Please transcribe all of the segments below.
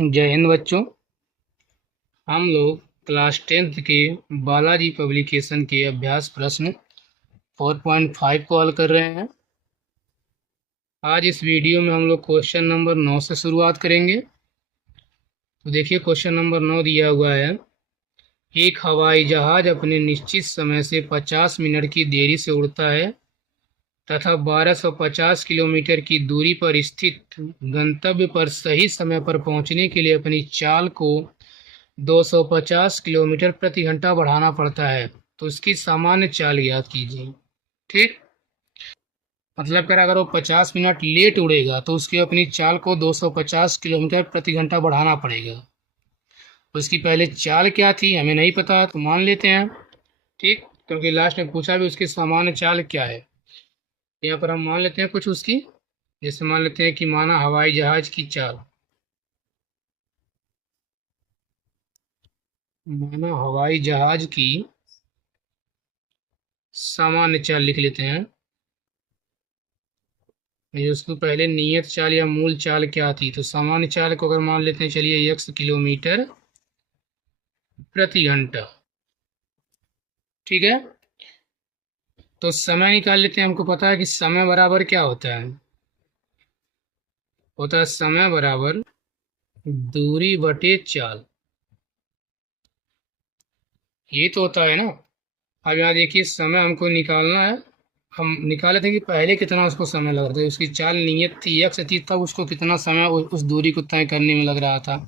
जय हिंद बच्चों। हम लोग क्लास 10th के बालाजी पब्लिकेशन के अभ्यास प्रश्न 4.5 को हल कर रहे हैं। आज इस वीडियो में हम लोग क्वेश्चन नंबर 9 से शुरुआत करेंगे। तो देखिए क्वेश्चन नंबर 9 दिया हुआ है। एक हवाई जहाज अपने निश्चित समय से 50 मिनट की देरी से उड़ता है तथा 1250 किलोमीटर की दूरी पर स्थित गंतव्य पर सही समय पर पहुंचने के लिए अपनी चाल को 250 किलोमीटर प्रति घंटा बढ़ाना पड़ता है, तो इसकी सामान्य चाल ज्ञात कीजिए। ठीक, मतलब कर अगर वो 50 मिनट लेट उड़ेगा तो उसकी अपनी चाल को 250 किलोमीटर प्रति घंटा बढ़ाना पड़ेगा। उसकी पहले चाल क्या थी हमें नहीं पता, तो मान लेते हैं। ठीक, क्योंकि लास्ट में पूछा भी उसकी सामान्य चाल क्या है। यहाँ पर हम मान लेते हैं कुछ उसकी, जैसे मान लेते हैं कि माना हवाई जहाज की चाल, माना हवाई जहाज की सामान्य चाल लिख लेते हैं। ये उसको पहले नियत चाल या मूल चाल क्या थी, तो सामान्य चाल को अगर मान लेते हैं, चलिए x किलोमीटर प्रति घंटा। ठीक है, तो समय निकाल लेते हैं। हमको पता है कि समय बराबर क्या होता है, होता है समय बराबर दूरी बटे चाल। ये तो होता है ना। अब यहाँ देखिए समय हमको निकालना है। हम निकाले थे कि पहले कितना उसको समय लग रहा था, उसकी चाल नियत थी x थी, तब उसको कितना समय उस दूरी को तय करने में लग रहा था।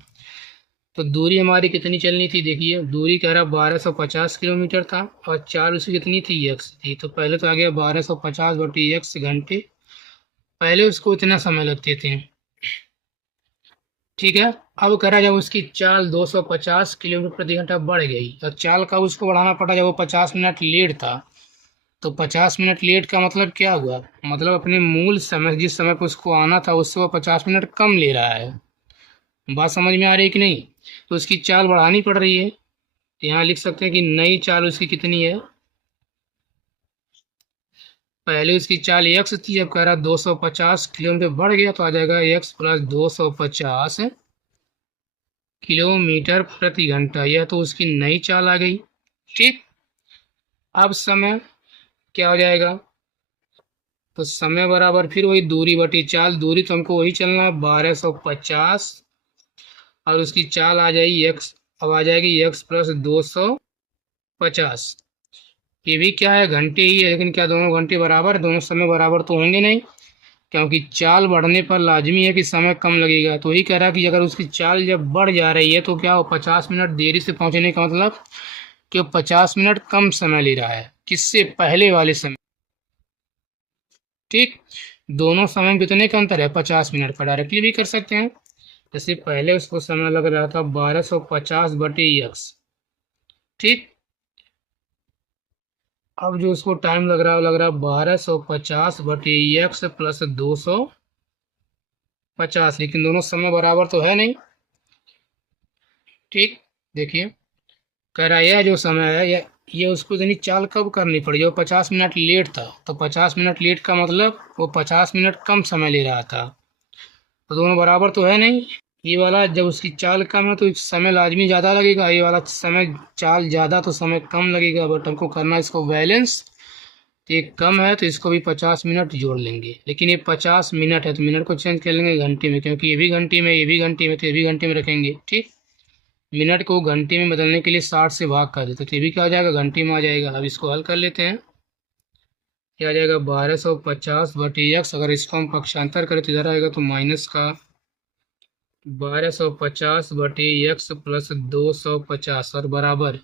तो दूरी हमारी कितनी चलनी थी, देखिए दूरी कह रहा 1250 किलोमीटर था और चाल उसकी कितनी थी, x थी। तो पहले तो आ गया 1250 बटी x घंटे, पहले उसको इतना समय लगते थे। ठीक है, अब कह रहा जब उसकी चाल 250 किलोमीटर प्रति घंटा बढ़ गई, और चाल का उसको बढ़ाना पड़ा जब वो 50 मिनट लेट था। तो 50 मिनट लेट का मतलब क्या हुआ, मतलब अपने मूल समय जिस समय पर उसको आना था उससे वो 50 मिनट कम ले रहा है। बात समझ में आ रही है कि नहीं। तो उसकी चाल बढ़ानी पड़ रही है। तो यहाँ लिख सकते हैं कि नई चाल उसकी कितनी है, पहले उसकी चाल x थी, अब कह रहा 250 किलोमीटर बढ़ गया, तो आ जाएगा x प्लस 250 किलोमीटर प्रति घंटा। यह तो उसकी नई चाल आ गई। ठीक, अब समय क्या हो जाएगा, तो समय बराबर फिर वही दूरी बटी चाल। दूरी तो हमको वही चलना है 1250, और उसकी चाल आ जाएगी x, अब आ जाएगी x प्लस 250। ये भी क्या है, घंटे ही है, लेकिन क्या दोनों घंटे बराबर, दोनों समय बराबर तो होंगे नहीं, क्योंकि चाल बढ़ने पर लाजमी है कि समय कम लगेगा। तो वही कह रहा है कि अगर उसकी चाल जब बढ़ जा रही है तो क्या हो, 50 मिनट देरी से पहुंचने का मतलब कि वो 50 मिनट कम समय ले रहा है किससे, पहले वाले समय। ठीक, दोनों समय में कितने का अंतर है, 50 मिनट का। डायरेक्टली भी कर सकते हैं, जैसे पहले उसको समय लग रहा था 1250 बटे x। ठीक, अब जो उसको टाइम लग रहा है 1250 बटे x प्लस 250, लेकिन दोनों समय बराबर तो है नहीं। ठीक, देखिए कह रहा है यह जो समय है, ये उसको यानी चाल कब करनी पड़ी, जो 50 मिनट लेट था। तो 50 मिनट लेट का मतलब वो 50 मिनट कम समय ले रहा था, तो दोनों बराबर तो है नहीं। ये वाला जब उसकी चाल कम है तो समय लाजमी ज़्यादा लगेगा, ये वाला समय चाल ज़्यादा तो समय कम लगेगा। बट हमको करना इसको बैलेंस, तो ये कम है तो इसको भी 50 मिनट जोड़ लेंगे, लेकिन ये 50 मिनट है तो मिनट को चेंज कर लेंगे घंटे में, क्योंकि ये भी घंटे में, ये भी घंटे में, तो ये भी घंटे में रखेंगे। ठीक, मिनट को घंटे में बदलने के लिए 60 से भाग कर देते, तो ये भी क्या हो जाएगा, घंटे में आ जाएगा। अब इसको हल कर लेते हैं, क्या आ जाएगा 1250 बटे x। अगर इसको हम पक्षांतर करें तो इधर आएगा, तो माइनस का 1250 बटे x प्लस 250, और बराबर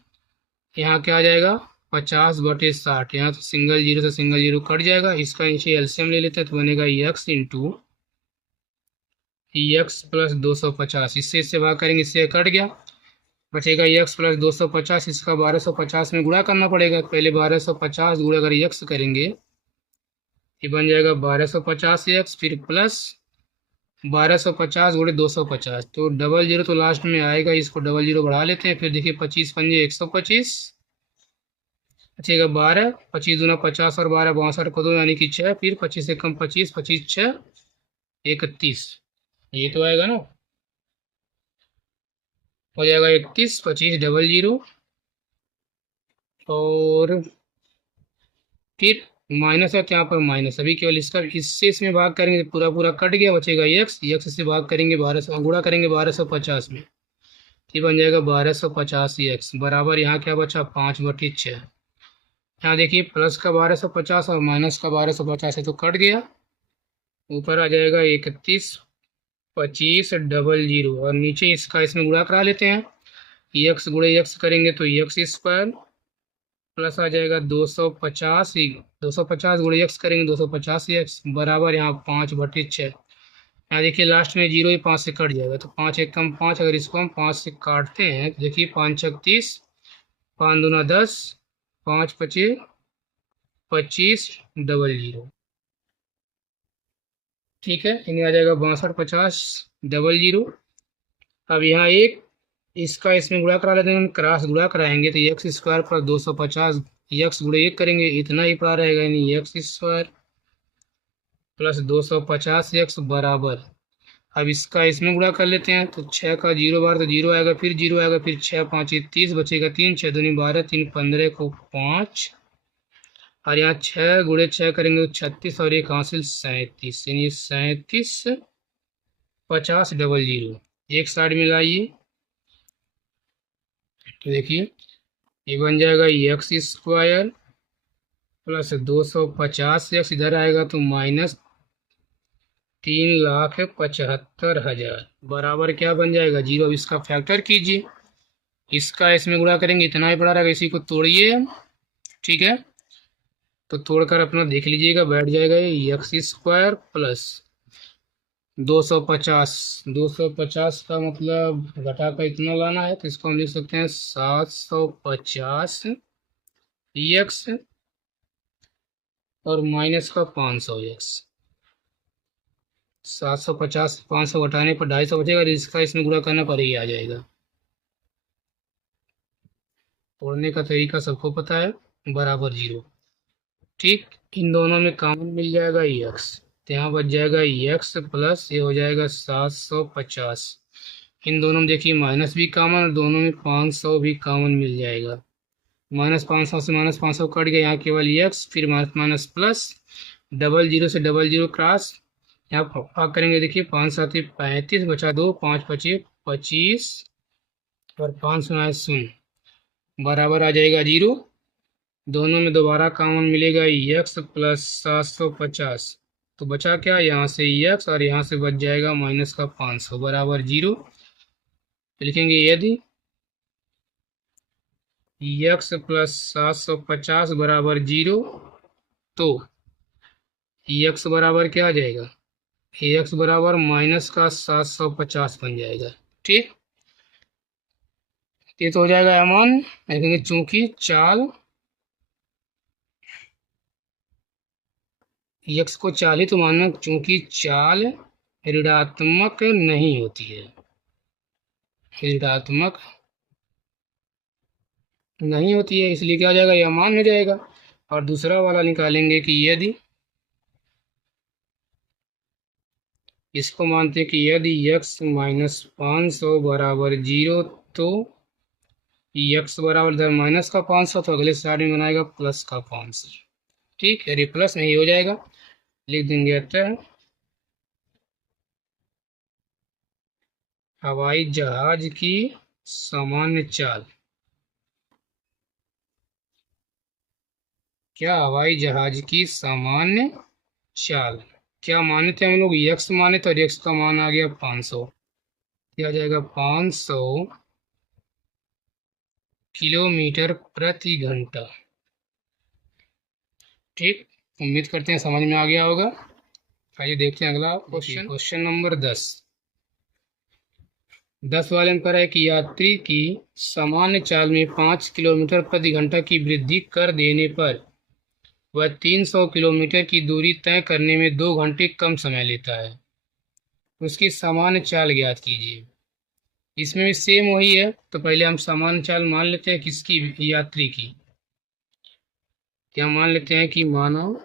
यहाँ क्या आ जाएगा 50/60। यहाँ तो सिंगल जीरो से सिंगल जीरो कट जाएगा, इसका नीचे एलसीएम ले लेते हैं, तो बनेगा x इंटू एक्स प्लस 250। इससे भाग करेंगे, इससे कट गया, बचेगा x प्लस 250। इसका 1250 में गुणा करना पड़ेगा, पहले 1250 गुणा अगर x करेंगे, ये बन जाएगा 1250 फिर प्लस 1250 गुणे 250, तो डबल जीरो तो लास्ट में आएगा, इसको डबल जीरो बढ़ा लेते हैं। फिर देखिए 25 पंजे 125, बचेगा 12, 25 दूना 50 और 12 62 को दो यानी कि 6, फिर 25 से कम 25, 25 6 31, ये तो आएगा ना। हो जाएगा 31, 25 डबल जीरो, और फिर माइनस है, यहाँ पर माइनस, अभी केवल इसका इससे इसमें भाग करेंगे तो पूरा पूरा कट गया, बचेगा एक्स, एक्स से भाग करेंगे 1200, गुणा करेंगे 1250 में, ये बन जाएगा 1250 एक्स बराबर, यहाँ क्या बचा 5/6। यहाँ देखिए प्लस का 1250 और माइनस का 1250 है तो कट गया, ऊपर आ जाएगा 31, 25 डबल जीरो, और नीचे इसका इसमें गुणा करा लेते हैं, एक्स गुणे एक्स करेंगे तो एक्स स्क्वायर, प्लस आ जाएगा 250, 250 गुणे एक्स करेंगे 250 एक्स बराबर, यहाँ 5/6। यहाँ देखिए लास्ट में जीरो ही 5 से कट जाएगा, तो 5 एक कम 5, अगर इसको हम 5 से काटते हैं तो देखिए 5 छक 30, 5 दूना 10, 5 पचे 25 डबल जीरो, ठीक है, इन्हें आ जाएगा 62, 50 डबल जीरो। अब यहाँ एक इसका इसमें गुणा करा लेते हैं, क्रॉस गुणा कराएंगे तो एक्स स्क्वायर पर 250, एक्स गुणे एक करेंगे इतना ही पड़ा रहेगा, यानी एक्स स्क्वायर प्लस 250 एक्स बराबर, अब इसका इसमें गुणा कर लेते हैं तो 6 का 0 बार तो 0 आएगा, फिर 0 आएगा, फिर 6 5 30 बचेगा 3, 6 दूनी 12, 3 15 को 5, और यहाँ 6 गुणे 6 करेंगे तो 36, और एक हासिल 37, यानी 37 50 डबल जीरो, एक साइड में लाइए तो देखिए ये बन जाएगा एक्स स्क्वायर प्लस 250 एक्स, इधर आएगा तो माइनस 3,75,000 बराबर क्या बन जाएगा जीरो। अब इसका फैक्टर कीजिए, इसका इसमें गुणा करेंगे इतना ही पड़ा रहेगा, इसी को तोड़िए, ठीक है, तो तोड़कर अपना देख लीजिएगा, बैठ जाएगा ये एक्स स्क्वायर प्लस 250, 250 का मतलब घटा कर इतना लाना है तो इसको हम लिख सकते हैं 750 एक्स, और माइनस का 500 एक्स, 750 500 घटाने पर 250 बचेगा, और इसका इसमें गुणा करना पर ही आ जाएगा। तोड़ने का तरीका सबको पता है, बराबर जीरो, ठीक, इन दोनों में कॉमन मिल जाएगा एक्स, तो यहाँ बच जाएगा एक्स प्लस ये हो जाएगा 750, इन दोनों में देखिए माइनस भी कॉमन, और दोनों में 500 भी कॉमन मिल जाएगा, माइनस 500 से माइनस 500 कट गया, यहाँ केवल एक्स, फिर minus minus plus, double zero से डबल जीरो क्रॉस, यहाँ भाग करेंगे देखिए 5 7 35 बचा 2, 5 25 25, और 5 शून्य शून्य बराबर आ जाएगा जीरो, दोनों में दोबारा कॉमन मिलेगा एक्स प्लस 750, तो बचा क्या, यहाँ से एक्स और यहाँ से बच जाएगा माइनस का 500 बराबर जीरो, लिखेंगे यदि एक्स प्लस 750 बराबर जीरो, तो एक्स बराबर क्या आ जाएगा, एक्स बराबर माइनस का 750 बन जाएगा, ठीक, ये तो हो जाएगा अमान, लिखेंगे चूंकि चाल यक्स को चाल ही तो मानना, चूंकि चाल ऋणात्मक नहीं होती है, ऋणात्मक नहीं होती है, इसलिए क्या हो जाएगा, यह मान हो जाएगा। और दूसरा वाला निकालेंगे कि यदि, इसको मानते हैं कि यदि x माइनस 500 बराबर जीरो, तो x बराबर इधर माइनस का 500, तो अगले साइड में बनाएगा प्लस का 500, ठीक, यदि प्लस नहीं हो जाएगा, लिख देंगे अतः हवाई जहाज की सामान्य चाल, क्या हवाई जहाज की सामान्य चाल, क्या माने थे हम लोग, यक्स माने तो यक्स का मान आ गया 500, क्या जाएगा 500 किलोमीटर प्रति घंटा, ठीक, उम्मीद करते हैं समझ में आ गया होगा। आइए देखते हैं अगला क्वेश्चन, क्वेश्चन नंबर 10, 10 वाले में कह रहा है कि यात्री की सामान्य चाल में 5 किलोमीटर प्रति घंटा की वृद्धि कर देने पर वह 300 किलोमीटर की दूरी तय करने में 2 घंटे कम समय लेता है, उसकी सामान्य चाल ज्ञात कीजिए। इसमें भी सेम वही है, तो पहले हम सामान्य चाल मान लेते हैं किसकी, यात्री की, क्या मान लेते हैं कि मानव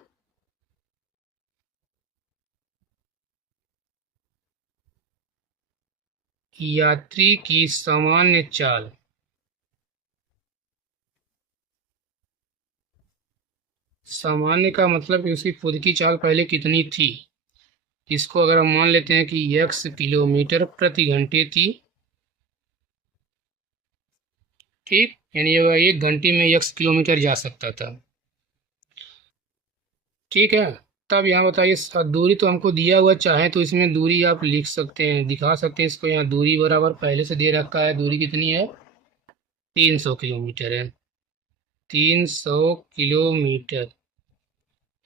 यात्री की सामान्य चाल, सामान्य का मतलब कि उसकी खुद की चाल पहले कितनी थी। इसको अगर हम मान लेते हैं कि x किलोमीटर प्रति घंटे थी, ठीक, यानी वह 1 घंटे में x किलोमीटर जा सकता था। ठीक है। तब यहाँ बताइए दूरी तो हमको दिया हुआ, चाहे तो इसमें दूरी आप लिख सकते हैं, दिखा सकते हैं इसको। यहाँ दूरी बराबर पहले से दे रखा है, दूरी कितनी है, 300 किलोमीटर है। 300 किलोमीटर,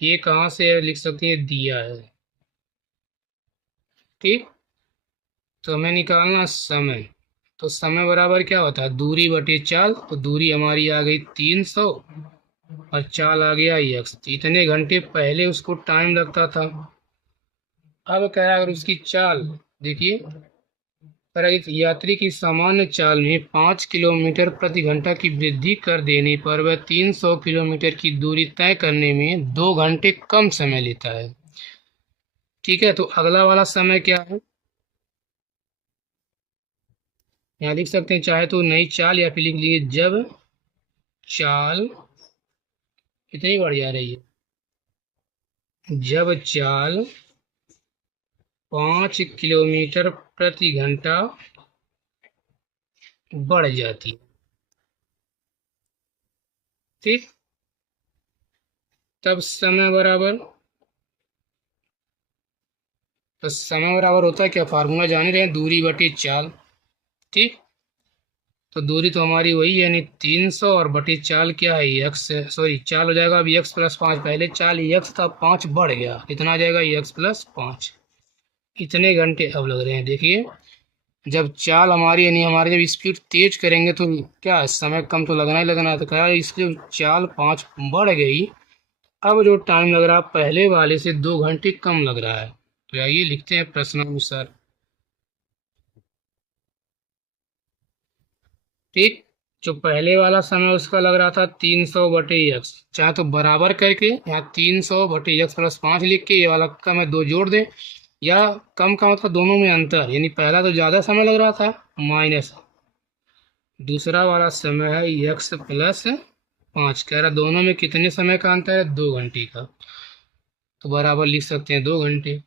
ये कहाँ से है लिख सकते हैं, दिया है। ठीक, तो हमें निकालना समय। तो समय बराबर क्या होता है, दूरी बटे चाल। तो दूरी हमारी आ गई 300 और चाल आ गया x। इतने घंटे पहले उसको टाइम लगता था। अब कह रहा है अगर उसकी चाल, देखिए, कह रहा है कि यात्री की सामान्य चाल में 5 किलोमीटर प्रति घंटा की वृद्धि कर देने पर वह 300 किलोमीटर की दूरी तय करने में 2 घंटे कम समय लेता है। ठीक है, तो अगला वाला समय क्या है, यहाँ लिख सकते हैं, चाहे तो नई चाल या फिर लिख लीजिए जब चाल कितनी बढ़ जा रही है, जब चाल 5 किलोमीटर प्रति घंटा बढ़ जाती है। ठीक, तब समय बराबर, तो समय बराबर होता है क्या, फार्मूला जान रहे हैं, दूरी बटे चाल। ठीक, तो दूरी तो हमारी वही है, यानी 300 और बटे चाल क्या है, एक्स, सॉरी चाल हो जाएगा अभी x+5, पहले चाल x था, 5 बढ़ गया, कितना आ जाएगा x+5। इतने घंटे अब लग रहे हैं। देखिए, जब चाल हमारी, यानी हमारे जब स्पीड तेज करेंगे तो क्या समय कम तो लगना ही लगना है। तो कहा इसलिए चाल 5 बढ़ गई, अब जो टाइम लग रहा है पहले वाले से 2 घंटे कम लग रहा है। तो आइए लिखते हैं प्रश्नानुसार। ठीक, जो पहले वाला समय उसका लग रहा था 300/x, चाहे तो बराबर करके यहाँ 300/x+5 लिख के ये वाला का मैं 2 जोड़ दें, या कम का मतलब दोनों में अंतर, यानी पहला तो ज़्यादा समय लग रहा था माइनस दूसरा वाला समय है x+5, कह रहा दोनों में कितने समय का अंतर है, 2 घंटे का। तो बराबर लिख सकते हैं 2 घंटे।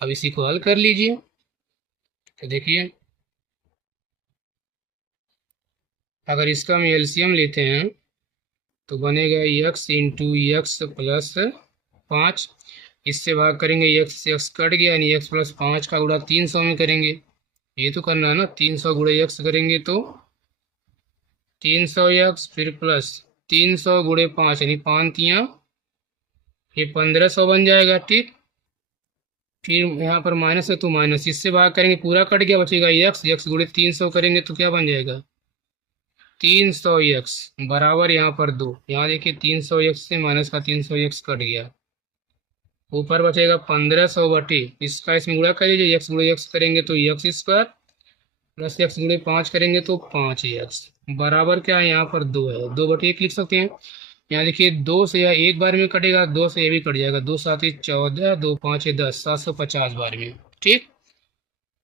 अब इसी को हल कर लीजिए। तो देखिए, अगर इसका हम एलसीएम लेते हैं तो बनेगा x × x+5। इससे भाग करेंगे, x कट गया, यानी x+5 का गुणा 300 में करेंगे। ये तो करना है ना, 300 × x करेंगे तो 300x, फिर प्लस 300 × 5 यानी 5 तियाँ ये 1500 बन जाएगा। ठीक, फिर यहाँ पर माइनस है तो माइनस, इससे भाग करेंगे, पूरा कट गया, बचेगा x × 300 करेंगे तो क्या बन जाएगा, 300x बराबर यहाँ पर 2। यहाँ देखिए 300x से माइनस का 300x कट गया, ऊपर बचेगा 1500 बटे इसका, इसमें गुणा कर लीजिए, x करेंगे तो x² प्लस x × 5 करेंगे तो 5x बराबर क्या है, यहाँ पर 2 है, 2/1 लिख सकते हैं। यहाँ देखिए 2 से यह एक बार में कटेगा, 2 से ये भी कट जाएगा, 2 7 14, 2 5 10, 750 बार में। ठीक,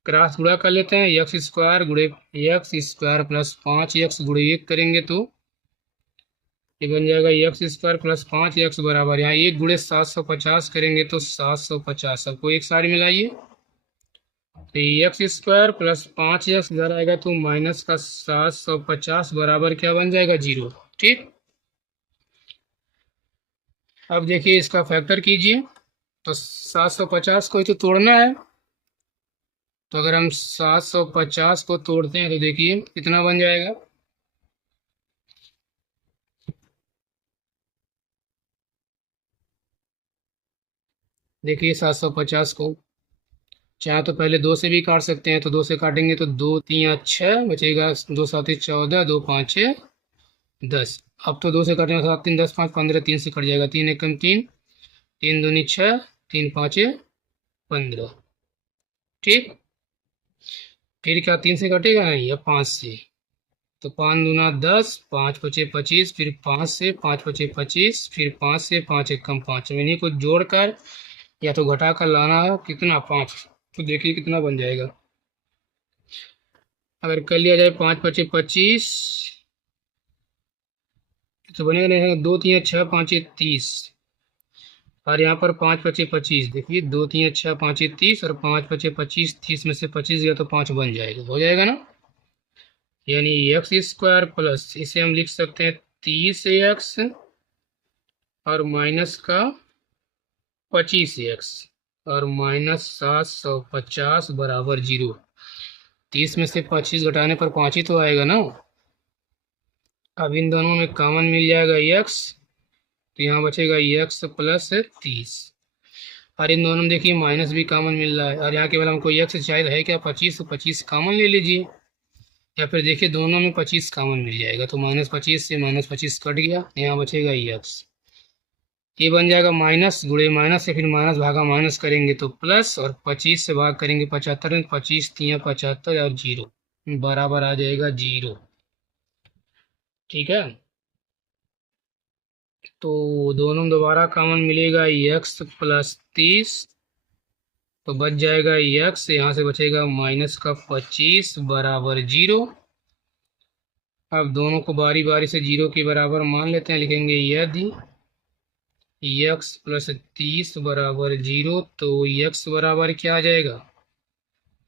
क्रॉस गुणा कर लेते हैं, x² प्लस 5x × 1 करेंगे तो ये बन जाएगा x² प्लस 5x बराबर, यहाँ 1 × 750 करेंगे तो 750, सबको एक साथ मिलाइए, तो x² प्लस 5x इधर आएगा तो माइनस का 750 बराबर क्या बन जाएगा, 0। ठीक, अब देखिए इसका फैक्टर कीजिए, तो 750 को ही तो तोड़ना है। तो अगर हम 750 को तोड़ते हैं तो देखिए कितना बन जाएगा, देखिए 750 को चाहे तो पहले 2 से भी काट सकते हैं, तो 2 से काटेंगे तो 2 3 6 बचेगा, 2 7 14, 2 5 10। अब तो 2 से काटेंगे, 7 3 10 5 15, 3 से कट जाएगा, 3 1 3, 3 दूनी 6, 3 5 15। ठीक, फिर क्या 3 से कटेगा नहीं, या 5 से, तो 5 दूना 10, 5 5 25, फिर 5 से, 5 5 25, फिर 5 से, 5 1 5, इन्हीं को जोड़कर या तो घटा कर लाना है, कितना 5, तो देखिए कितना बन जाएगा। अगर कर लिया जाए 5×5 = 25, तो बनेगा नहीं, 2×3 = 6, 5×1 = 30। और यहाँ पर 5×5 = 25, देखिए 2×3 = 6, 5×1 = 30, और 5×5 = 25, 30 में से 25 गया तो 5 बन जाएगा, हो जाएगा ना। यानी x² प्लस, इसे हम लिख सकते हैं 30x और माइनस का 25x और माइनस 750 बराबर 0। 30 में से 25 घटाने पर 5 ही तो आएगा ना। अब इन दोनों में कॉमन मिल जाएगा x, तो यहाँ बचेगा x प्लस 30। और इन दोनों में देखिए माइनस भी कॉमन मिल रहा है, और यहाँ केवल हमको x चाहिए है क्या 25, तो 25 कॉमन ले लीजिए। या फिर देखिए दोनों में 25 कॉमन मिल जाएगा, तो -25 से -25 कट गया, यहाँ बचेगा x। ये बन जाएगा माइनस गुणे माइनस से, फिर माइनस भागा माइनस करेंगे तो प्लस, और 25 से भाग करेंगे 75 में, 25×3 = 75 और 0 बराबर आ जाएगा 0। ठीक है, तो दोनों दोबारा कॉमन मिलेगा x प्लस 30, तो बच जाएगा x, यहाँ से बचेगा माइनस का 25 बराबर 0। अब दोनों को बारी बारी से 0 के बराबर मान लेते हैं, लिखेंगे यदि x प्लस 30 बराबर 0, तो x बराबर क्या आ जाएगा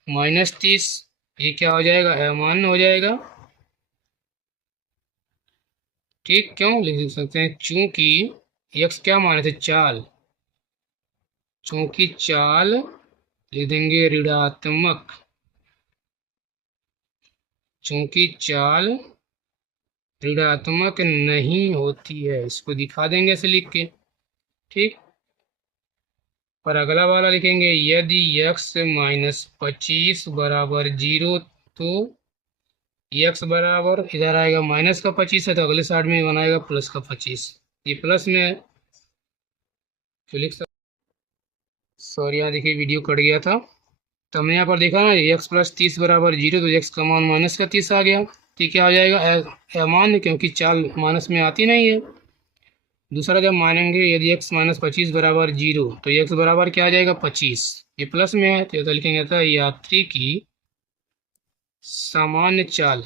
-30। ये क्या हो जाएगा, अमान्य हो जाएगा। ठीक, क्यों लिख सकते हैं, चूंकि x क्या माने थे, चाल, चूंकि चाल लिख देंगे ऋणात्मक, चूंकि चाल ऋणात्मक नहीं होती है, इसको दिखा देंगे ऐसे लिख के। ठीक, पर अगला वाला लिखेंगे यदि x -25 बराबर 0, तो x बराबर इधर आएगा माइनस का 25 है, तो अगले साइड में बनाएगा प्लस का 25। ये प्लस में है तो लिख सकते, सॉरी यहाँ देखिए वीडियो कट गया था। तो हमने यहाँ पर देखा ना x प्लस 30 बराबर 0, तो x का मान माइनस का 30 आ गया। तो क्या हो जाएगा, अमान्य, क्योंकि चाल माइनस में आती नहीं है। दूसरा जब मानेंगे यदि x -25 बराबर 0, तो x बराबर क्या आ जाएगा 25, ये प्लस में है, तो लिखेंगे था यात्री की सामान्य चाल,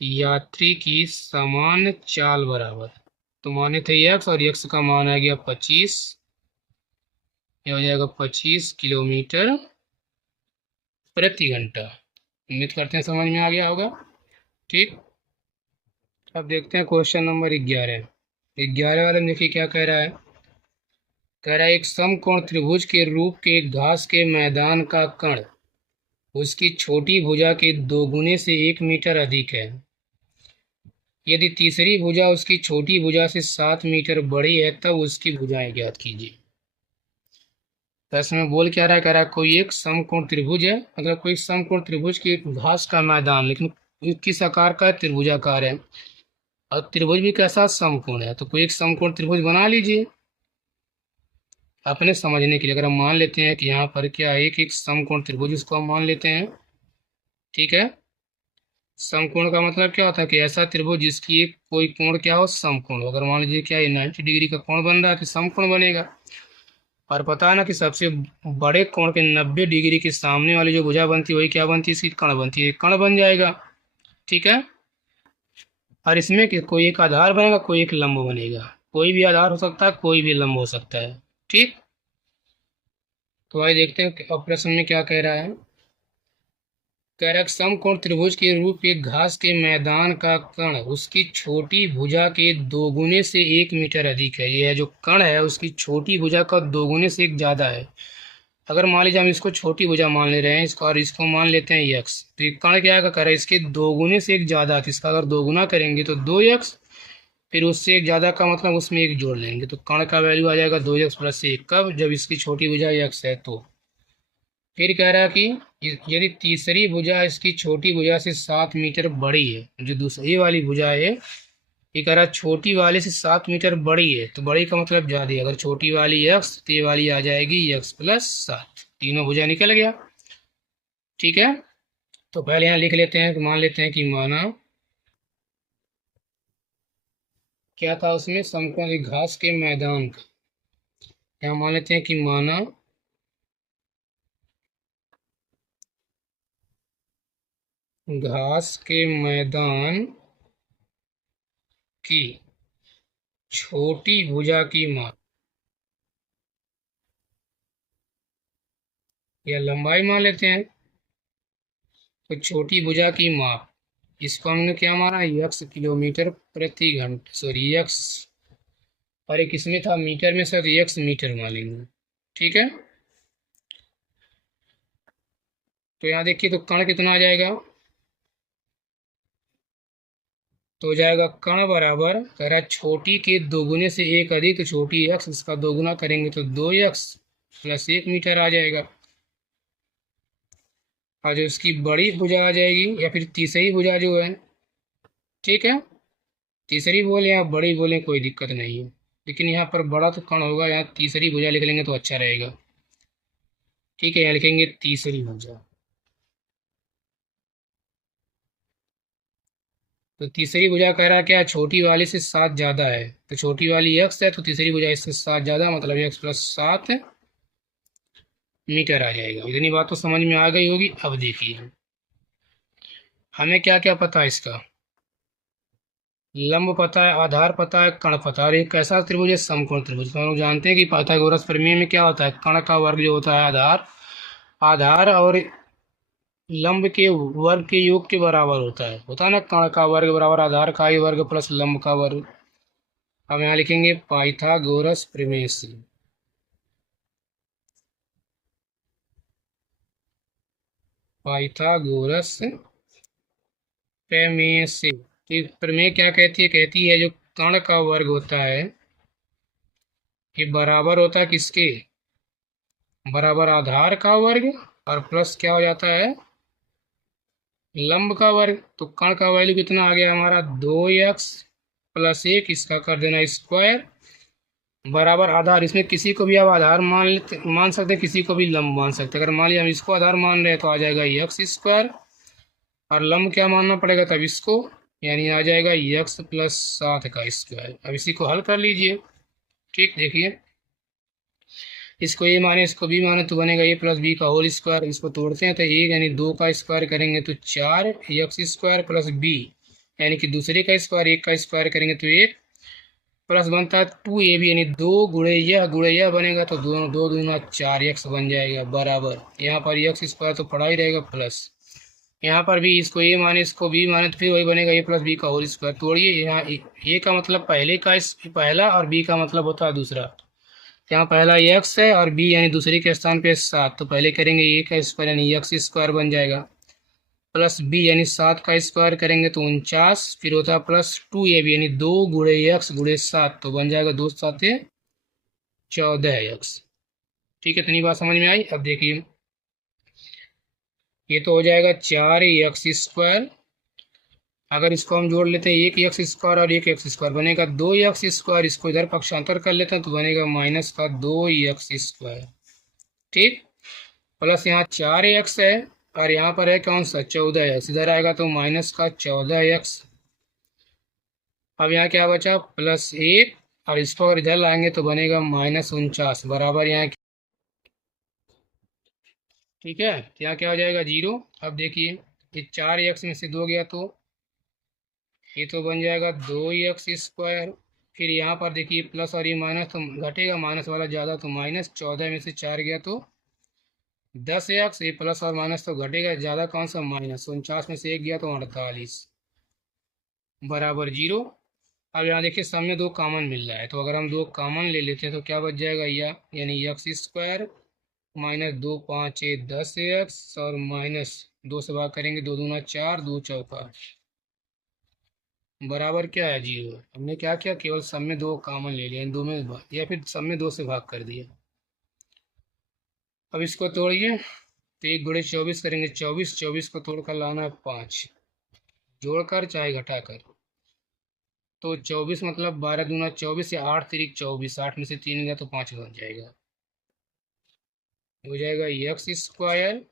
यात्री की सामान्य चाल बराबर, तो माने थे x और x का मान आ गया 25, ये हो जाएगा 25 किलोमीटर प्रति घंटा। उम्मीद करते हैं समझ में आ गया होगा। ठीक, अब देखते हैं क्वेश्चन नंबर 11। 11 वाले में देखिए क्या कह रहा है, कह रहा है एक समकोण त्रिभुज के रूप के घास के मैदान का कण उसकी छोटी भुजा के दोगुने से 1 मीटर अधिक है। यदि तीसरी भुजा उसकी छोटी भुजा से 7 मीटर बड़ी है, तब उसकी भुजाएं ज्ञात कीजिए। प्रश्न में बोल क्या रहा है, कह रहा है कोई एक समकोण त्रिभुज है, मतलब कोई समकोण त्रिभुज की घास का मैदान, लेकिन किस आकार का है, त्रिभुजाकार है, और त्रिभुज भी कैसा, समकोण है। तो कोई एक समकोण त्रिभुज बना लीजिए अपने समझने के लिए। अगर हम मान लेते हैं कि यहाँ पर क्या है, एक समकोण त्रिभुज, इसको हम मान लेते हैं। ठीक है, समकोण का मतलब क्या होता है कि ऐसा त्रिभुज जिसकी एक कोई कोण क्या हो, समकोण। अगर मान लीजिए क्या 90 डिग्री का कोण बन रहा है तो समकोण बनेगा। और पता है ना कि सबसे बड़े कोण के 90 डिग्री के सामने वाली जो भुजा बनती है वही क्या बनती है, इसकी कण बनती है, कण बन जाएगा। ठीक है, और इसमें कोई एक आधार बनेगा, कोई एक लंब बनेगा, कोई भी आधार हो सकता है, कोई भी लंब हो सकता है। ठीक, तो आइए देखते हैं अब प्रश्न में क्या कह रहा है। कह रहा है समकोण त्रिभुज के रूप एक घास के मैदान का कण उसकी छोटी भुजा के दोगुने से 1 मीटर अधिक है। यह जो कण है उसकी छोटी भुजा का दोगुने से एक ज्यादा है। अगर मान लीजिए हम इसको छोटी भुजा मान ले रहे हैं इसको, और इसको मान लेते हैं x, तो ये कण क्या कर रहा है, इसके दोगुने से एक ज्यादा है, तो इसका अगर दोगुना करेंगे तो 2x, फिर उससे एक ज्यादा का मतलब उसमें एक जोड़ लेंगे, तो कण का वैल्यू आ जाएगा 2x प्लस 1, कब, जब इसकी छोटी भुजा x है। तो फिर कह रहा है कि यदि तीसरी भुजा इसकी छोटी भुजा से 7 मीटर बड़ी है, जो दूसरी वाली भुजा है ये कह रहा है छोटी वाले से 7 मीटर बड़ी है, तो बड़ी का मतलब ज्यादा है। अगर छोटी वाली x, तो ये वाली आ जाएगी x प्लस 7, तीनों भुजा निकल गया। ठीक है, तो पहले यहाँ लिख लेते हैं, मान लेते हैं कि माना क्या था उसमें, समकोण घास के मैदान का, यहाँ मान लेते हैं कि माना घास के मैदान की छोटी भुजा की माप या लंबाई मान लेते हैं। तो छोटी भुजा की माप, इसको हमने क्या माना, यक्स किलोमीटर प्रति घंटा, सॉरी यक्स, और एक इसमें था मीटर में, सर यक्स मीटर मान लेंगे। ठीक है, तो यहाँ देखिए तो कण कितना आ जाएगा, तो हो जाएगा कण बराबर, कह रहा है छोटी के दोगुने से एक अधिक, तो छोटी यक्स, इसका दोगुना करेंगे तो 2 यक्स प्लस 1 मीटर आ जाएगा। और जो इसकी बड़ी भुजा आ जाएगी, या फिर तीसरी भुजा जो है, ठीक है, तीसरी बोले या बड़ी बोले कोई दिक्कत नहीं है, लेकिन यहाँ पर बड़ा तो कण होगा, यहाँ तीसरी भुजा लिख लेंगे तो अच्छा रहेगा। ठीक है, यहाँ लिखेंगे तीसरी भुजा। तो तीसरी भुजा कह रहा है क्या, छोटी वाली से 7 ज्यादा है, तो छोटी वाली यक्स है, तो तीसरी भुजा इससे 7 ज्यादा, मतलब यक्स प्लस 7 मीटर आ जाएगा। इतनी बात तो समझ में आ गई होगी। अब देखिए हमें क्या क्या पता है, इसका लंब पता है, आधार पता है, कण पता है, और एक कैसा त्रिभुज है, समकोण त्रिभुज। तो हम लोग जानते हैं कि पाइथागोरस प्रमेय में क्या होता है, कण का वर्ग जो होता है आधार, आधार और लंब के वर्ग के योग के बराबर होता है ना, कण का वर्ग बराबर आधार का ही वर्ग प्लस लंब का वर्ग। अब यहाँ लिखेंगे पाइथागोरस प्रमेय से, पाइथागोरस प्रमेय से। तो प्रमेय क्या कहती है, कहती है जो कण का वर्ग होता है ये बराबर होता है किसके, बराबर आधार का वर्ग, और प्लस क्या हो जाता है, लंब का वर्ग। तो कण का वैल्यू कितना आ गया हमारा, 2 यक्स प्लस 1, इसका कर देना स्क्वायर, बराबर आधार, इसमें किसी को भी आप आधार मान सकते हैं, किसी को भी लंब मान सकते हैं। अगर मान लिया हम इसको आधार मान रहे हैं तो आ जाएगा यक्स स्क्वायर, और लंब क्या मानना पड़ेगा तब इसको, यानी आ जाएगा यक्स प्लस 7 का स्क्वायर। अब इसी को हल कर लीजिए। ठीक, देखिए इसको ए माने इसको बी माने तो बनेगा ए प्लस बी का होल स्क्वायर। इसको तोड़ते हैं तो एक यानी 2 का स्क्वायर करेंगे तो 4 यक्स स्क्वायर प्लस बी, यानी कि दूसरे का स्क्वायर, एक का स्क्वायर करेंगे तो 1, प्लस बनता है 2ab, यानी 2 गुणे यह बनेगा, तो दोनों 2 दूना 4 यक्स बन जाएगा, बराबर यहाँ पर यक्स स्क्वायर तो पड़ा ही रहेगा, प्लस यहाँ पर भी इसको ए माने इसको बी माने तो फिर वही बनेगा ए प्लस बी का होल स्क्वायर। तोड़िए, यहाँ ए का मतलब पहले का पहला, और बी का मतलब होता है दूसरा। यहाँ पहला यक्स है और बी यानी दूसरे के स्थान पे 7, तो पहले करेंगे ए का स्क्वायर यानी यक्स स्क्वायर बन जाएगा, प्लस बी यानी 7 का स्क्वायर करेंगे तो 49, फिर होता है प्लस 2ab यानी 2 गुणे यक्स गुणे 7, तो बन जाएगा 2 7 14 यक्स। ठीक है, इतनी बात समझ में आई। अब देखिए ये तो हो जाएगा 4 यक्स स्क्वायर, अगर इसको हम जोड़ लेते हैं, एक यक्स स्क्वायर और एक एक्स स्क्वायर बनेगा 2 यक्स स्क्वायर, इसको इधर पक्षांतर कर लेते हैं तो बनेगा माइनस का 2 यक्स स्क्वायर। ठीक, प्लस यहाँ 4 यक्स है, और यहाँ पर है कौन सा 14 यक्स, इधर आएगा तो माइनस का 14 यक्स। अब यहाँ क्या बचा, +1, और इसको अगर इधर लाएंगे तो बनेगा -49, बराबर यहाँ। ठीक है, तो यहाँ क्या हो जाएगा 0। अब देखिए ये 4 यक्स में से 2 गया तो ये तो बन जाएगा 2 यक्स स्क्वायर, फिर यहाँ पर देखिए प्लस और ये माइनस तो घटेगा, माइनस वाला ज़्यादा, तो -14 में से 4 गया तो 10 यक्स, ये प्लस और माइनस तो घटेगा, ज़्यादा कौन सा माइनस, 49 में से 1 गया तो 48, बराबर 0। अब यहाँ देखिए सामने 2 कॉमन मिल रहा है, तो अगर हम 2 कॉमन ले लेते हैं तो क्या बच जाएगा, या यानी यक्स स्क्वायर माइनस 2 5 10 यक्स, और माइनस 2 से भाग करेंगे, 2 दूना 4, 2 चौका, बराबर क्या है 0। हमने क्या किया, केवल सब में 2 कॉमन ले लिया, इन 2 में या फिर सब में 2 से भाग कर दिया। अब इसको तोड़िए तो 1 गुणे 24 करेंगे 24, 24 को तोड़कर लाना है 5, जोड़कर चाहे घटाकर, तो 24 मतलब 12 दूना 24, या 8 तिरिक 24, 8 में से 3 गया तो 5 बन जाएगा, हो जाएगा यक्स स्क्वायर,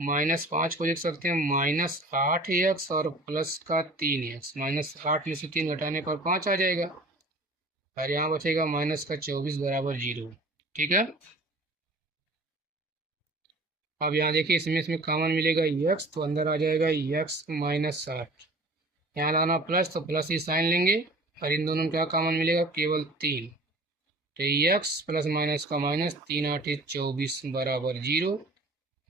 -5 को लिख सकते हैं -8 यक्स, और प्लस का 3 यक्स, -8 में से 3 घटाने पर 5 आ जाएगा। और यहाँ बचेगा माइनस का 24 बराबर 0। ठीक है। अब यहाँ देखिए इसमें कॉमन मिलेगा x, तो अंदर आ जाएगा x माइनस 60। यहाँ लाना प्लस, तो प्लस ही साइन लेंगे, और इन दोनों में क्या कॉमन मिलेगा, केवल 3। तो x प्लस माइनस का माइनस, 3 8 24 बराबर 0।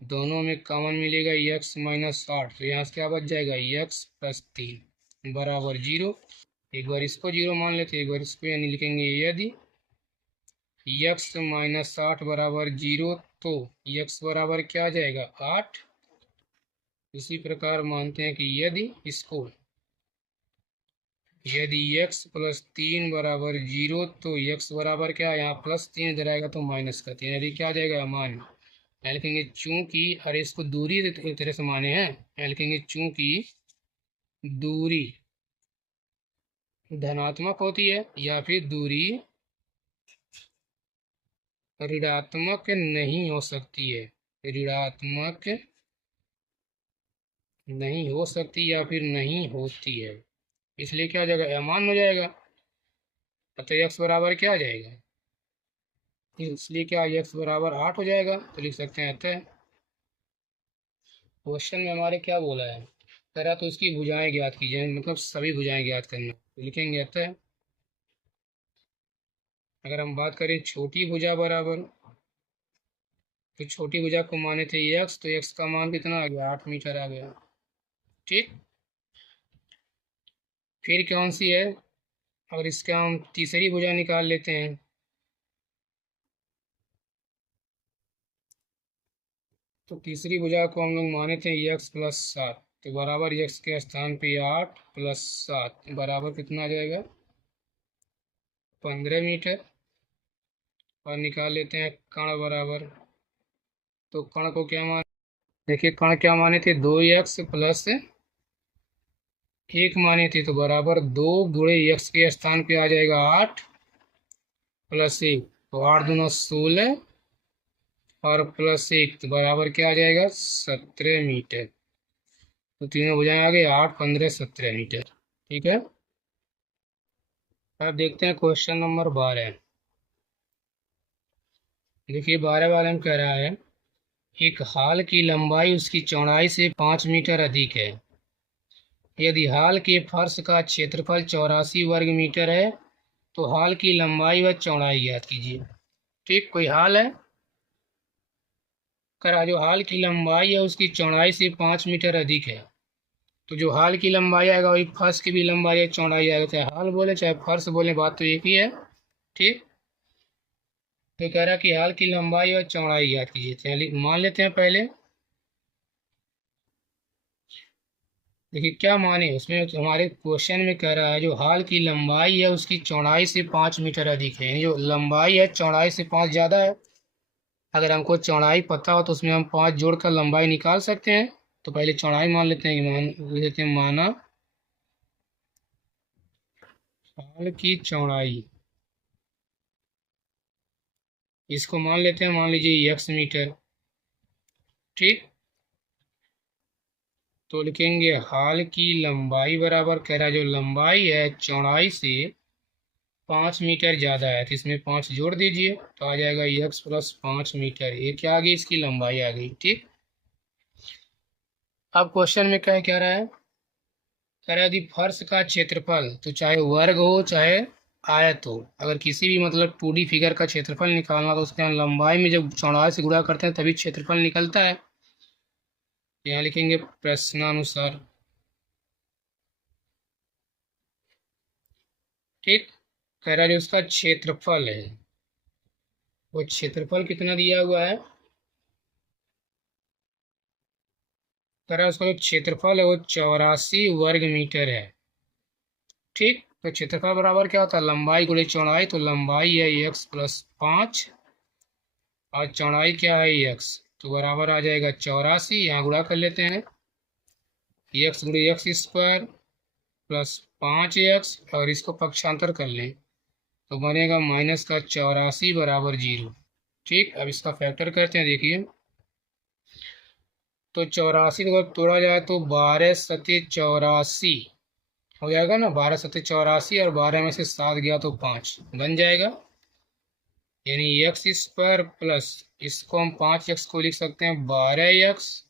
दोनों में कॉमन मिलेगा x माइनस 60, तो यहाँ से क्या बच जाएगा, x प्लस 3 बराबर 0। एक बार इसको 0 मान लेते, एक बार इसको, यानी लिखेंगे यदि x माइनस 60 बराबर 0, तो x बराबर क्या आ जाएगा, 8। इसी प्रकार मानते हैं कि यदि x प्लस 3 बराबर 0, तो x बराबर क्या है, यहाँ प्लस 3 इधर आएगा तो माइनस का 3, यदि क्या आ जाएगा, मान। यहाँ लिखेंगे चूंकि, अरे इसको दूरी एक तरह से माने हैं, यहाँ लिखेंगे चूंकि दूरी धनात्मक होती है या फिर दूरी ऋणात्मक नहीं हो सकती है, ऋणात्मक नहीं हो सकती या फिर नहीं होती है, इसलिए क्या हो जाएगा, अमान हो जाएगा। अतः x बराबर क्या आ जाएगा, इसलिए क्या x बराबर 8 हो जाएगा। तो लिख सकते हैं अतः, क्वेश्चन में हमारे क्या बोला है, कह रहा तो उसकी भुजाएं ज्ञात कीजिए, मतलब सभी भुजाएं ज्ञात करना। तो लिखेंगे अतः, अगर हम बात करें छोटी भुजा बराबर, तो छोटी भुजा को माने थे x, तो x का मान कितना आ गया, 8 मीटर आ गया। ठीक। फिर कौन सी है, अगर इसका हम तीसरी भुजा निकाल लेते हैं, तो तीसरी भुजा को हम लोग माने थे x प्लस 7, तो बराबर x के स्थान पे 8 प्लस 7 बराबर कितना आ जाएगा, 15 मीटर। और निकाल लेते हैं कण बराबर, तो कण को क्या मान, देखिए कण क्या माने थे, 2x प्लस 1 माने थे, तो बराबर 2 गुणे x के स्थान पे आ जाएगा 8 प्लस 1, तो 8 दूना 16 और प्लस 1, तो बराबर क्या आ जाएगा, 17 मीटर। तो तीनों भुजाएं आ गए, 8 15 17 मीटर। ठीक है। अब देखते हैं क्वेश्चन नंबर 12। देखिए 12 वाले में कह रहा है, एक हाल की लंबाई उसकी चौड़ाई से 5 मीटर अधिक है। यदि हाल के फर्श का क्षेत्रफल 84 वर्ग मीटर है, तो हाल की लंबाई व चौड़ाई ज्ञात कीजिए। ठीक, कोई हाल है, करा जो हाल की लंबाई है उसकी चौड़ाई से 5 मीटर अधिक है, तो जो हाल की लंबाई आएगा वही फर्श की भी लंबाई है, चौड़ाई आएगा, चाहे हाल बोले चाहे फर्श बोले, बात तो एक ही है। ठीक। तो कह रहा कि हाल की लंबाई और चौड़ाई ज्ञात कीजिए, चलिए मान लेते हैं पहले। देखिए क्या माने उसमें, तो हमारे क्वेश्चन में कह रहा है जो हाल की लंबाई है उसकी चौड़ाई से 5 मीटर अधिक है, यानी जो लंबाई है चौड़ाई से 5 ज़्यादा है। अगर हमको चौड़ाई पता हो तो उसमें हम 5 जोड़कर लंबाई निकाल सकते हैं। तो पहले चौड़ाई मान लेते हैं, मान लेते हैं, माना हाल की चौड़ाई, इसको मान लेते हैं, मान लीजिए x मीटर। ठीक। तो लिखेंगे हाल की लंबाई बराबर, कह रहा है जो लंबाई है चौड़ाई से 5 मीटर ज़्यादा है, तो इसमें 5 जोड़ दीजिए, तो आ जाएगा x प्लस 5 मीटर, ये क्या आ गई, इसकी लंबाई आ गई। ठीक। अब क्वेश्चन में क्या कह रहा है, कह रहा है यदि फर्श का क्षेत्रफल, तो चाहे वर्ग हो चाहे आयत हो, अगर किसी भी मतलब 2D फिगर का क्षेत्रफल निकालना, तो उसके यहाँ लंबाई में जब चौड़ाई से गुणा करते हैं तभी क्षेत्रफल निकलता है। यहाँ लिखेंगे प्रश्नानुसार। ठीक। कह रहा है जो उसका क्षेत्रफल है, वो क्षेत्रफल कितना दिया हुआ है, कह रहा है उसका जो क्षेत्रफल है वो 84 वर्ग मीटर है। ठीक। तो क्षेत्रफल बराबर क्या होता है, लंबाई गुणे चौड़ाई, तो लंबाई है x प्लस 5 और चौड़ाई क्या है x, तो बराबर आ जाएगा 84, यहाँ गुणा कर लेते हैं, x गुणे एक्स स्क्वायर प्लस 5x, और इसको पक्षांतर कर लें तो बनेगा माइनस का 84 बराबर 0। ठीक। अब इसका फैक्टर करते हैं, देखिए तो 84 को तोड़ा जाए तो 12 सत्य 84 हो जाएगा ना, 12×7 = 84 और 12 में से 7 गया तो 5 बन जाएगा, यानी x² प्लस इसको हम 5x को लिख सकते हैं 12x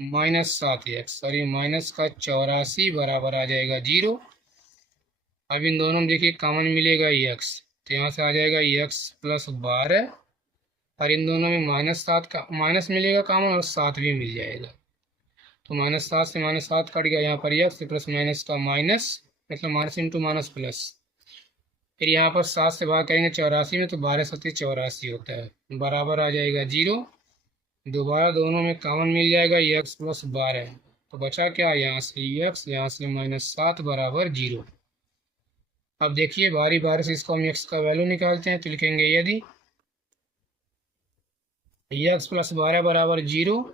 माइनस 7x, और ये माइनस का 84 बराबर आ जाएगा 0। अब इन दोनों में देखिए कॉमन मिलेगा x, तो यहाँ से आ जाएगा x प्लस 12, और इन दोनों में -7 का माइनस मिलेगा कॉमन, और 7 भी मिल जाएगा, तो -7 से -7 कट गया, यहाँ पर x प्लस माइनस का माइनस, मतलब माइनस इंटू माइनस प्लस, फिर यहाँ पर 7 से भाग करेंगे 84 में, तो 12×7 = 84 होता है, बराबर आ जाएगा 0। दोबारा दोनों में कॉमन मिल जाएगा x प्लस 12, तो बचा क्या, यहाँ से x, यहाँ से -7 बराबर 0। अब देखिए बारी बारी से इसको हम x का वैल्यू निकालते हैं, तो लिखेंगे यदि x प्लस 12 बराबर 0,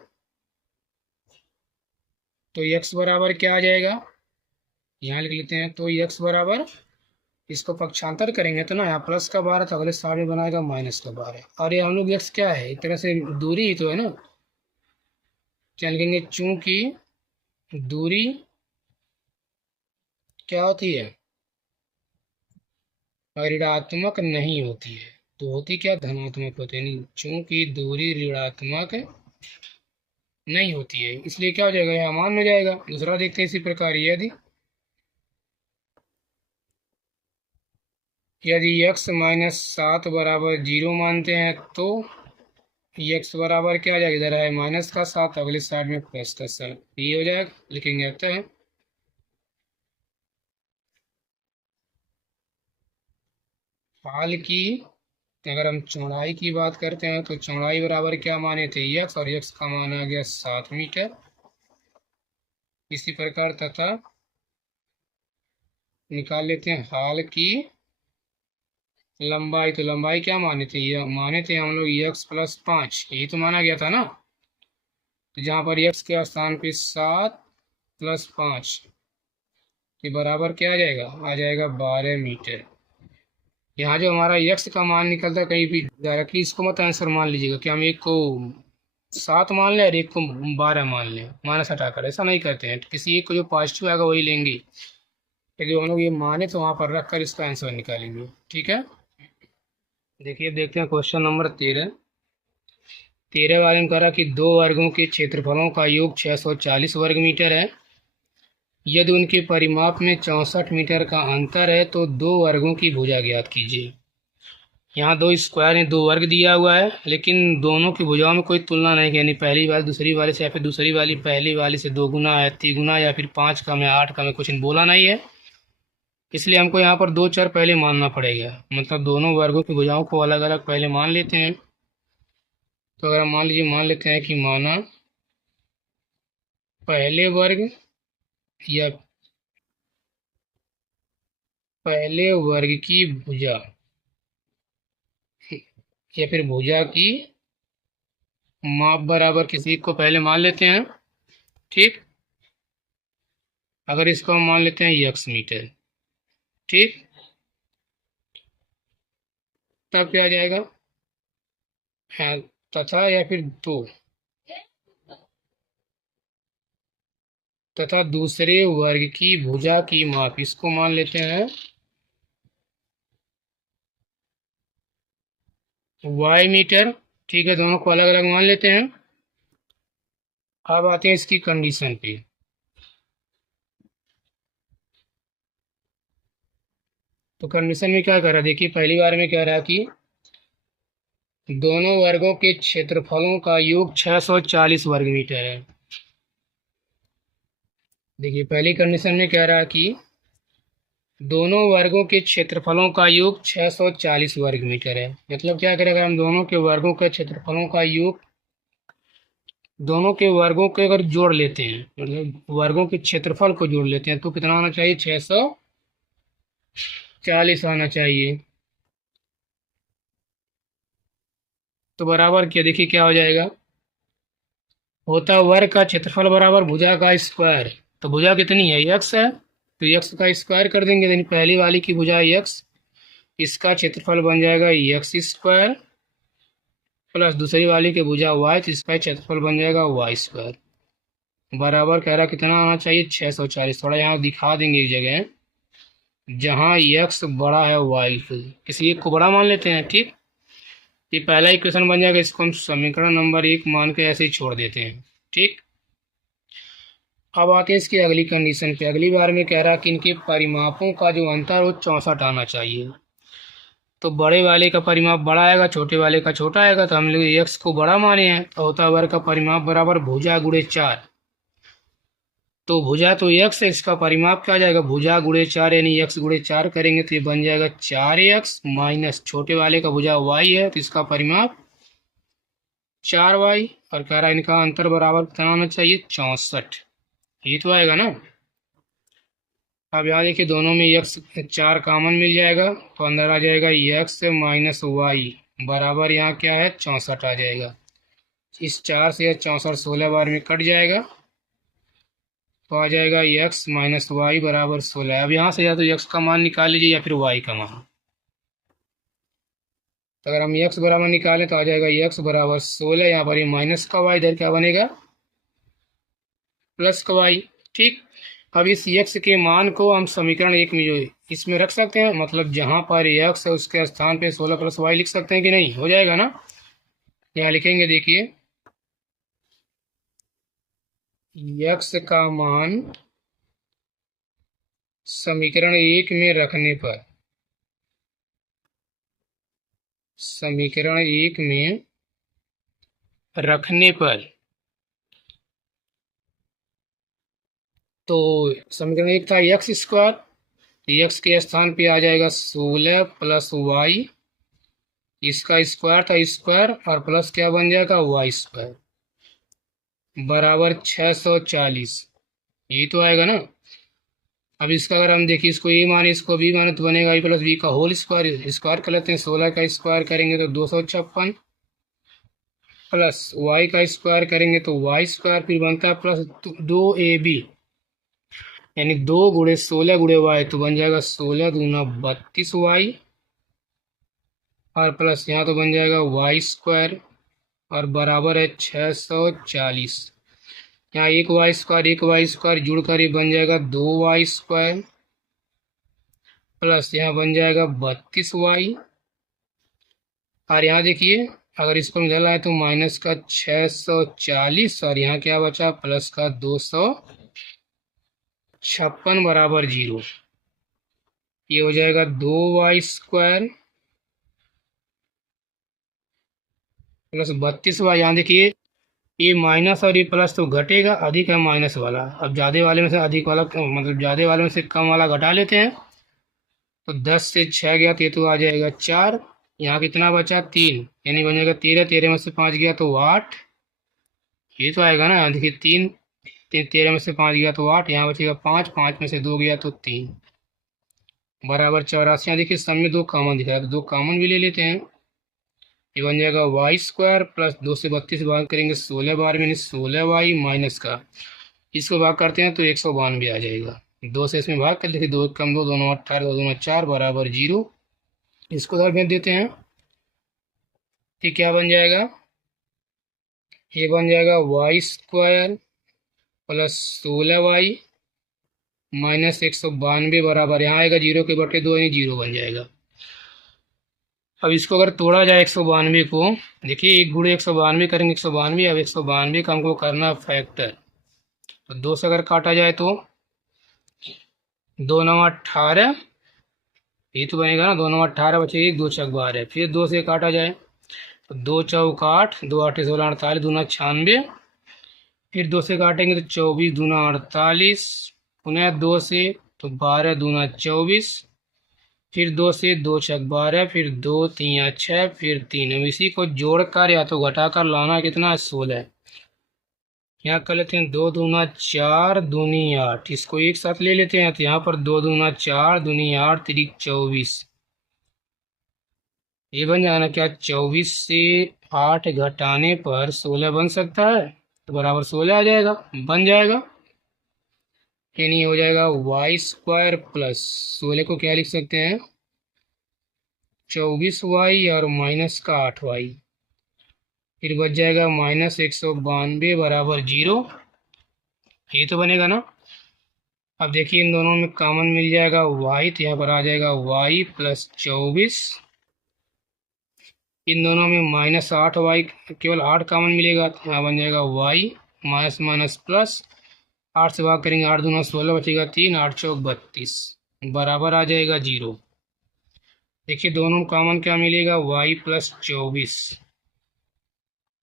तो x बराबर क्या आ जाएगा, यहाँ लिख लेते हैं, तो x बराबर, इसको पक्षांतर करेंगे तो ना, यहाँ प्लस का 12 तो अगले साइड में बनाएगा -12, और ये हम लोग x क्या है, एक तरह से दूरी ही तो है ना, क्या लिखेंगे, चूंकि दूरी क्या होती है, ऋणात्मक नहीं होती है, तो होती क्या, धनात्मक होती है, यानी चूंकि दूरी ऋणात्मक नहीं होती है, इसलिए क्या हो जाएगा, यहाँ मान में जाएगा। दूसरा देखते हैं इसी प्रकार, यदि x -7 बराबर 0 मानते हैं, तो x बराबर क्या आ जाएगा, इधर है माइनस का 7, अगले साइड में प्लस का 7, ये हो जाएगा, लिखेंगे आता है हाल की, अगर हम चौड़ाई की बात करते हैं, तो चौड़ाई बराबर क्या माने थे, x, और x का मान आ गया 7 मीटर। इसी प्रकार तथा निकाल लेते हैं हाल की लंबाई, तो लंबाई क्या माने थे, ये माने थे हम लोग x प्लस 5, यही तो माना गया था ना, तो जहाँ पर x के स्थान पे 7 प्लस 5 के बराबर क्या आ जाएगा, 12 मीटर। यहाँ जो हमारा x का मान निकलता है, कहीं भी डायरेक्टली इसको मत आंसर मान लीजिएगा कि हम एक को 7 मान लें और एक को 12 मान लें, माइनस हटाकर, ऐसा नहीं करते हैं, किसी एक को जो पॉजिटिव आएगा वही लेंगे, यदि हम लोग ये माने तो वहाँ पर रख कर इसका आंसर निकालेंगे, ठीक है। देखिए देखते हैं क्वेश्चन नंबर 13 वाले में कह रहा कि दो वर्गों के क्षेत्रफलों का योग 640 वर्ग मीटर है, यदि उनके परिमाप में 64 मीटर का अंतर है, तो दो वर्गों की भुजा ज्ञात कीजिए। यहाँ दो स्क्वायर में दो वर्ग दिया हुआ है, लेकिन दोनों की भुजाओं में कोई तुलना नहीं, यानी पहली वाली दूसरी वाली से, या फिर दूसरी वाली पहली वाली से 2 गुना है, 3 गुना, या फिर 5 कम है, 8 कम है, कुछ बोला नहीं है, इसलिए हमको यहाँ पर 2 चर पहले मानना पड़ेगा, मतलब दोनों वर्गों की भुजाओं को अलग अलग पहले मान लेते हैं। तो अगर हम मान लेते हैं कि माना पहले वर्ग या पहले वर्ग की भुजा, या फिर भुजा की माप बराबर किसी को पहले मान लेते हैं, ठीक। अगर इसको हम मान लेते हैं x मीटर, ठीक, तब क्या आ जाएगा, हाँ, तथा या फिर दो, तथा दूसरे वर्ग की भुजा की माप, इसको मान लेते हैं y मीटर, ठीक है, दोनों को अलग अलग मान लेते हैं। अब आते हैं इसकी कंडीशन पे, तो कंडीशन में क्या कर रहा है, देखिए पहली बार में कह रहा है कि दोनों वर्गों के क्षेत्रफलों का योग 640 वर्ग मीटर है। देखिए पहली कंडीशन में कह रहा है कि दोनों वर्गों के क्षेत्रफलों का योग 640 वर्ग मीटर है, मतलब क्या करेगा, हम दोनों के वर्गों के क्षेत्रफलों का योग, दोनों के वर्गों के अगर जोड़ लेते हैं, मतलब वर्गों के क्षेत्रफल को जोड़ लेते हैं, तो कितना होना चाहिए, 640 आना चाहिए। तो बराबर क्या, देखिए क्या हो जाएगा, होता वर्ग का क्षेत्रफल बराबर भुजा का स्क्वायर, तो भुजा कितनी है, x है, तो x का स्क्वायर कर देंगे, यानी पहली वाली की भुजा x, इसका क्षेत्रफल बन जाएगा x² प्लस दूसरी वाली की भुजा y, तो इसका क्षेत्रफल बन जाएगा y²। बराबर कह रहा कितना आना चाहिए 640। थोड़ा यहाँ दिखा देंगे एक जगह जहाँ x बड़ा है y से, इसलिए को बड़ा मान लेते हैं। ठीक, ये पहला इक्वेशन बन जाएगा, इसको हम समीकरण नंबर 1 मान के ऐसे ही छोड़ देते हैं। ठीक, अब आते हैं इसकी अगली कंडीशन पे। अगली बार में कह रहा कि इनके परिमापों का जो अंतर हो 64 आना चाहिए। तो बड़े वाले का परिमाप बड़ा आएगा, छोटे वाले का छोटा आएगा। तो हम लोग x को बड़ा माने हैं, तो होता वर्ग का परिमाप बराबर भुजा गुणे 4। तो भुजा तो x है, इसका परिमाप क्या आ जाएगा, भुजा गुणे 4 यानी x गुणे 4 करेंगे तो ये बन जाएगा 4x माइनस छोटे वाले का भुजा y है तो इसका परिमाप 4y। और कह रहा है इनका अंतर बराबर कितना होना चाहिए 64। ये तो आएगा ना। अब यहाँ देखिए दोनों में x 4 कॉमन मिल जाएगा तो अंदर आ जाएगा x माइनस वाई बराबर यहाँ क्या है 64 आ जाएगा। इस 4 से 64 16 बार में कट जाएगा तो आ जाएगा x माइनस वाई बराबर 16। अब यहाँ से या तो x का मान निकाल लीजिए या फिर y का मान। तो अगर हम x बराबर निकालें तो आ जाएगा x बराबर 16, यहाँ पर ये माइनस का y, इधर क्या बनेगा प्लस का y। ठीक, अब इस x के मान को हम समीकरण 1 में जो इसमें रख सकते हैं, मतलब जहाँ पर x है उसके स्थान पे 16 प्लस y लिख सकते हैं कि नहीं, हो जाएगा ना। यहाँ लिखेंगे देखिए x का मान समीकरण 1 में रखने पर, समीकरण 1 में रखने पर, तो समीकरण 1 था एक्स स्क्वायर, एक्स के स्थान पे आ जाएगा 16 प्लस वाई, इसका स्क्वायर था स्क्वायर और प्लस क्या बन जाएगा वाई स्क्वायर बराबर 640। ये तो आएगा ना। अब इसका अगर हम देखिए इसको ए माने इसको बी माने तो बनेगा ए प्लस बी का होल स्क्वायर, स्क्वायर कर लेते हैं, 16 का स्क्वायर करेंगे तो 256 प्लस वाई का स्क्वायर करेंगे तो वाई स्क्वायर फिर बनता है प्लस 2ab यानी 2 गुणे 16 गुणे वाई तो बन जाएगा 16 दूना 32 वाई और प्लस यहाँ तो बन जाएगा वाई स्क्वायर और बराबर है 640। यहाँ एक वाई स्क्वायर जुड़कर ये बन जाएगा 2 वाई स्क्वायर प्लस यहाँ बन जाएगा 32 वाई। और यहाँ देखिए अगर इसको निकालना है तो माइनस का 640 और यहाँ क्या बचा प्लस का 256 बराबर 0। ये हो जाएगा 2 वाई स्क्वायर प्लस 32 वाई। यहाँ देखिए ये माइनस और ये प्लस तो घटेगा, अधिक है माइनस वाला। अब ज़्यादा वाले में से अधिक वाला मतलब ज़्यादा वाले में से कम वाला घटा लेते हैं तो 10 से 6 गया तो ये तो आ जाएगा 4। यहाँ कितना बचा 3 यानी बन जाएगा 13, 13 में से 5 गया तो 8। ये तो आएगा ना, देखिए 3 13 में से 5 गया तो 8, यहाँ बचेगा 5, 5 में से 2 गया तो 3 बराबर 84। यहाँ देखिए सब में 2 कॉमन दिख रहा है तो 2 कॉमन भी ले लेते हैं। ये बन जाएगा वाई स्क्वायर प्लस 2 से 32 भाग करेंगे 16 बार में 16 वाई माइनस का इसको भाग करते हैं तो 192 आ जाएगा। 2 से इसमें भाग कर देखिए 2 कम 2 दोनों 18 2 दोनों 4 बराबर 0। इसको उधर भेज देते हैं। ये क्या बन जाएगा, ये बन जाएगा Y square plus 16 Y minus 192 बराबर यहाँ आएगा 0 के बटे 2 यानी 0 बन जाएगा। अब इसको अगर तोड़ा जाए 192 को, देखिए 1 गुणे 192 करेंगे 192। अब 192 का हमको करना फैक्टर, तो 2 से अगर काटा जाए तो 2 9 18, ये तो बनेगा ना 2 9 18 बचेगी 2 चक 12। फिर 2 से काटा जाए तो 2 चौक 8, 2 8 16 48 दूना 96। फिर 2 से काटेंगे तो 24 दूना 48, पुनः 2 से तो 12 दूना 24, फिर 2 से 2 छक 12, फिर 2 3 6, फिर 3। अब इसी को जोड़कर या तो घटाकर लाना कितना है 16। यहाँ कर लेते हैं 2 दूना 4 दूनी 8, इसको एक साथ ले लेते हैं तो यहाँ पर 2 दूना 4 दूनी 8 तिरिक 24। ये बन जाना क्या 24 से 8 घटाने पर 16 बन सकता है तो बराबर 16 आ जाएगा, बन जाएगा। यानी हो जाएगा वाई स्क्वायर प्लस 16 को क्या लिख सकते हैं 24 वाई और माइनस का 8 वाई, फिर बच जाएगा माइनस 192 बराबर 0। ये तो बनेगा ना। अब देखिए इन दोनों में कॉमन मिल जाएगा y, तो यहाँ पर आ जाएगा y प्लस 24। इन दोनों में -8y, केवल 8 कॉमन मिलेगा, तो यहाँ बन जाएगा y माइनस माइनस प्लस। 8 से भाग करेंगे, 8 दूना 16 बचेगा 3, 8 चौक 32 बराबर आ जाएगा 0। देखिए दोनों में कॉमन क्या मिलेगा, y प्लस 24।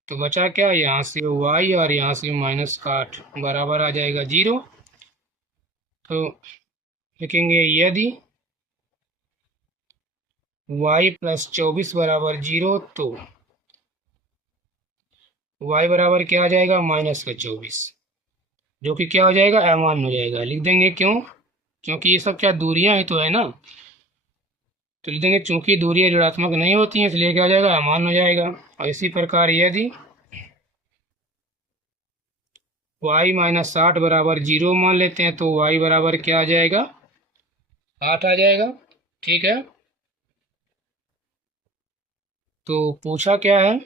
तो बचा क्या, यहाँ से y और यहाँ से -8 बराबर आ जाएगा 0। तो लिखेंगे यदि y प्लस 24 बराबर 0, तो y बराबर क्या आ जाएगा, -24, जो कि क्या हो जाएगा, अमान हो जाएगा। लिख देंगे क्यों, क्योंकि ये सब क्या दूरियां ही तो है ना। तो लिख देंगे चूंकि दूरियां ऋणात्मक नहीं होती हैं, इसलिए क्या हो जाएगा, अमान हो जाएगा। और इसी प्रकार यदि y माइनस 8 बराबर 0 मान लेते हैं, तो y बराबर क्या आ जाएगा, 8 आ जाएगा। ठीक है, तो पूछा क्या है,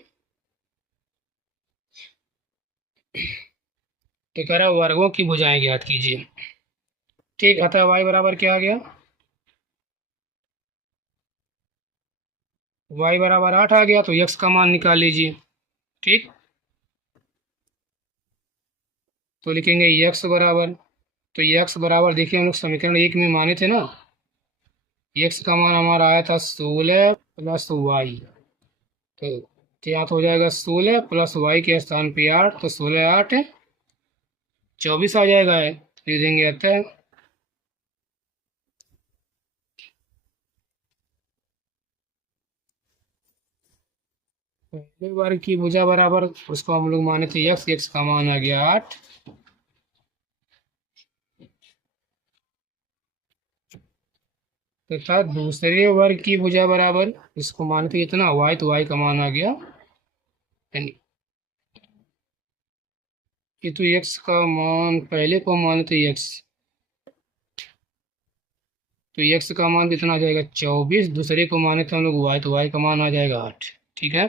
तो कह रहा है वर्गों की भुजाएं ज्ञात कीजिए। ठीक, अतः y बराबर क्या आ गया, y बराबर 8 आ गया, तो x का मान निकाल लीजिए। ठीक, तो लिखेंगे x बराबर, तो x बराबर देखिए हम लोग समीकरण 1 में माने थे ना, x का मान हमारा आया था 16 प्लस वाई। तो यहाँ तो हो जाएगा 16 प्लस वाई के स्थान पे 8, तो 16 8 24 आ जाएगा है। लिख देंगे अतः पहले वर्ग की भुजा बराबर, उसको हम लोग माने थे x का मान आ गया 8, तथा दूसरे वर्ग की भुजा बराबर, इसको माने थे इतना y, तो y का मान आ गया, यानी ये तो x का मान पहले को माने थे x, तो x का मान कितना आ जाएगा 24, दूसरे को माने थे हम लोग y, तो y का मान आ जाएगा 8। ठीक है।